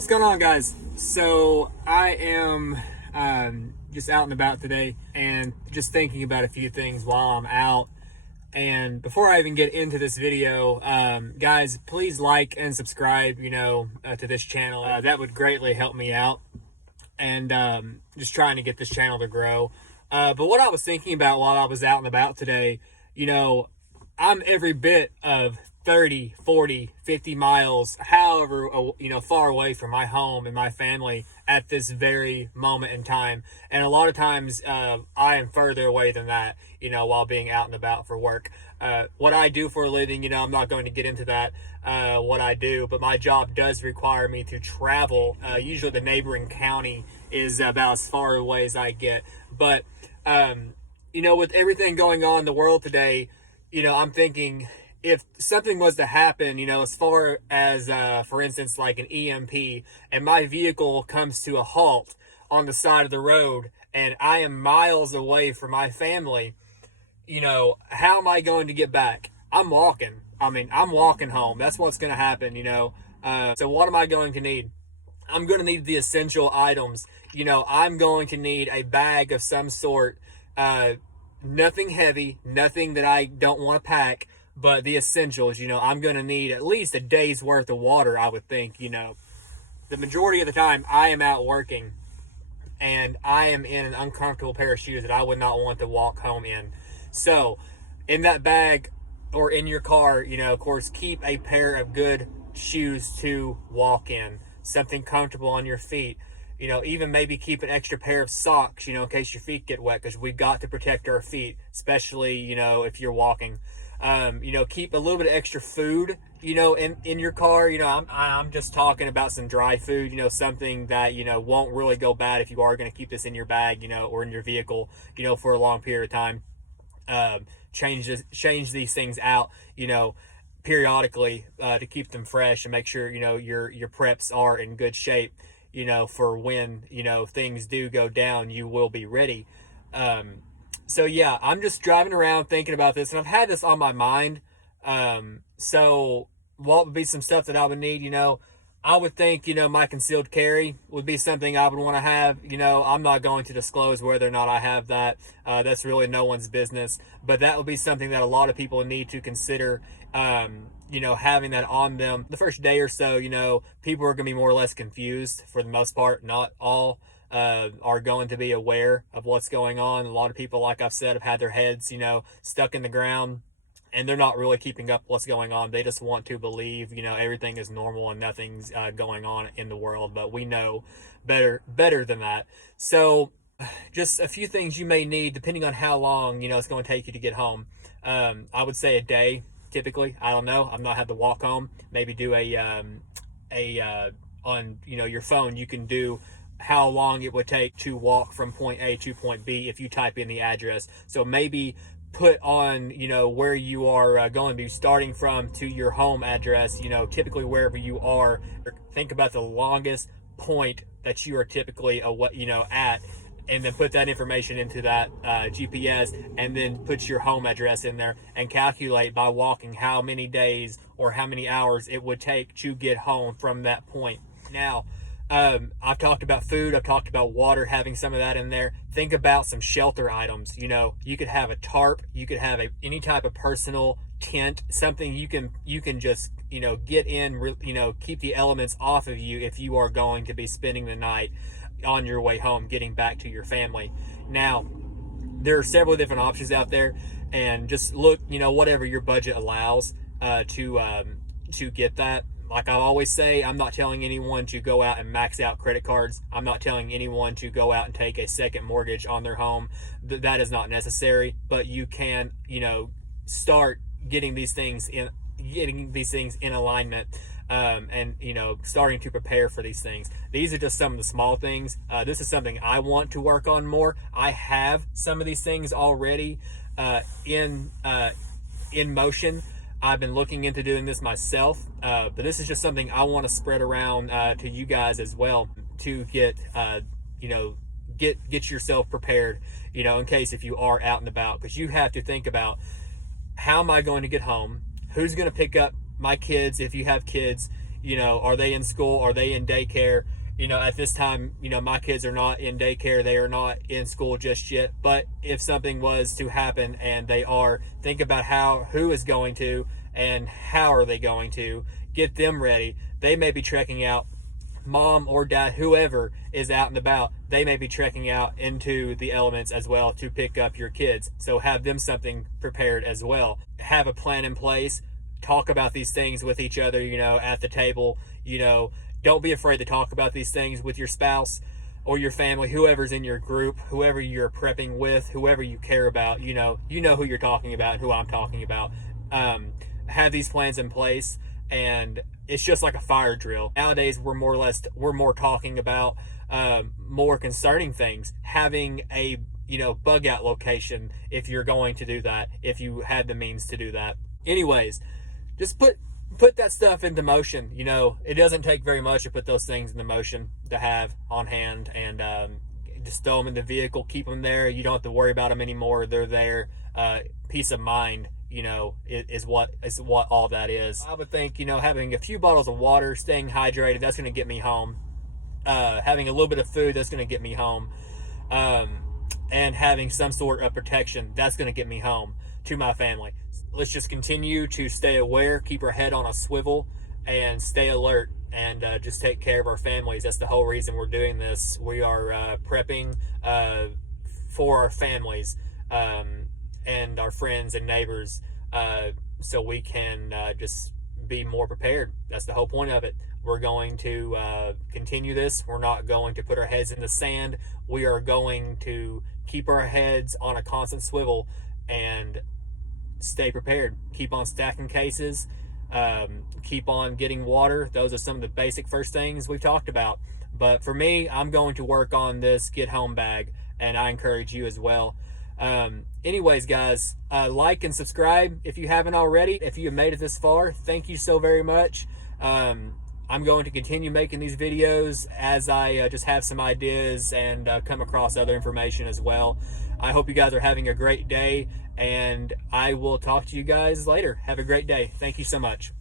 What's going on, guys? So I am just out and about today and just thinking about a few things while I'm out. And before I even get into this video, guys, please like and subscribe, to this channel. That would greatly help me out. And just trying to get this channel to grow. But what I was thinking about while I was out and about today, I'm every bit of 30, 40, 50 miles, however, far away from my home and my family at this very moment in time. And a lot of times I am further away than that, while being out and about for work. What I do for a living, I'm not going to get into that, what I do, but my job does require me to travel. Usually the neighboring county is about as far away as I get. But, with everything going on in the world today, I'm thinking, if something was to happen, as far as, for instance, like an EMP, and my vehicle comes to a halt on the side of the road, and I am miles away from my family, how am I going to get back? I'm walking. I'm walking home. That's what's going to happen, So what am I going to need? I'm going to need the essential items. I'm going to need a bag of some sort, nothing heavy, nothing that I don't want to pack, but the essentials. I'm going to need at least a day's worth of water, I would think. The majority of the time I am out working and I am in an uncomfortable pair of shoes that I would not want to walk home in. So in that bag or in your car, of course, keep a pair of good shoes to walk in, something comfortable on your feet. Even maybe keep an extra pair of socks, in case your feet get wet, because we got to protect our feet, especially, if you're walking. Keep a little bit of extra food, in your car. I'm just talking about some dry food, something that, won't really go bad if you are going to keep this in your bag, or in your vehicle, for a long period of time. Change these things out, periodically, to keep them fresh and make sure, your preps are in good shape, for when, things do go down, you will be ready. So yeah, I'm just driving around thinking about this, and I've had this on my mind. So what would be some stuff that I would need? I would think, my concealed carry would be something I would want to have. I'm not going to disclose whether or not I have that. That's really no one's business, but that would be something that a lot of people need to consider, having that on them. The first day or so, people are going to be more or less confused for the most part. Not all are going to be aware of what's going on. A lot of people, like I've said, have had their heads, stuck in the ground, and they're not really keeping up what's going on. They just want to believe, everything is normal and nothing's going on in the world. But we know better than that. So just a few things you may need, depending on how long, it's going to take you to get home. I would say a day, typically. I don't know. I've not had to walk home. Maybe do on, your phone, you can do how long it would take to walk from point A to point B if you type in the address. So maybe put on, where you are going to be starting from to your home address, typically wherever you are. Think about the longest point that you are typically, at, and then put that information into that GPS, and then put your home address in there and calculate by walking how many days or how many hours it would take to get home from that point. Now, I've talked about food. I've talked about water, having some of that in there. Think about some shelter items. You could have a tarp. You could have any type of personal tent, something you can just, get in, keep the elements off of you if you are going to be spending the night on your way home, getting back to your family. Now, there are several different options out there, and just look, whatever your budget allows, to get that. Like I always say, I'm not telling anyone to go out and max out credit cards. I'm not telling anyone to go out and take a second mortgage on their home. That is not necessary, but you can, start getting these things in alignment, and, starting to prepare for these things. These are just some of the small things. This is something I want to work on more. I have some of these things already, in motion. I've been looking into doing this myself, but this is just something I want to spread around to you guys as well, to get yourself prepared, in case if you are out and about. Because you have to think about, how am I going to get home? Who's going to pick up my kids if you have kids? Are they in school? Are they in daycare? At this time, my kids are not in daycare. They are not in school just yet. But if something was to happen and they are, think about who is going to and how are they going to get them ready. They may be trekking out, mom or dad, whoever is out and about, they may be trekking out into the elements as well to pick up your kids. So have them something prepared as well. Have a plan in place. Talk about these things with each other, at the table. Don't be afraid to talk about these things with your spouse or your family, whoever's in your group, whoever you're prepping with, whoever you care about. You know who you're talking about and who I'm talking about. Have these plans in place, and it's just like a fire drill. Nowadays, we're more talking about more concerning things. Having a bug out location if you're going to do that, if you had the means to do that. Anyways, just put that stuff into motion. It doesn't take very much to put those things into motion, to have on hand, and just throw them in the vehicle, keep them there. You don't have to worry about them anymore. They're there. Peace of mind, is what all that is. I would think, having a few bottles of water, staying hydrated, that's going to get me home. Having a little bit of food, that's going to get me home. And having some sort of protection, that's going to get me home to my family. Let's just continue to stay aware, keep our head on a swivel, and stay alert, and just take care of our families. That's the whole reason we're doing this. We are prepping for our families and our friends and neighbors, so we can just be more prepared. That's the whole point of it. We're going to continue this. We're not going to put our heads in the sand. We are going to keep our heads on a constant swivel and stay prepared. Keep on stacking cases. Keep on getting water. Those are some of the basic first things we've talked about. But for me, I'm going to work on this get home bag, and I encourage you as well. Anyways, guys, like and subscribe if you haven't already. If you have made it this far, thank you so very much. I'm going to continue making these videos as I just have some ideas and come across other information as well. I hope you guys are having a great day, and I will talk to you guys later. Have a great day. Thank you so much.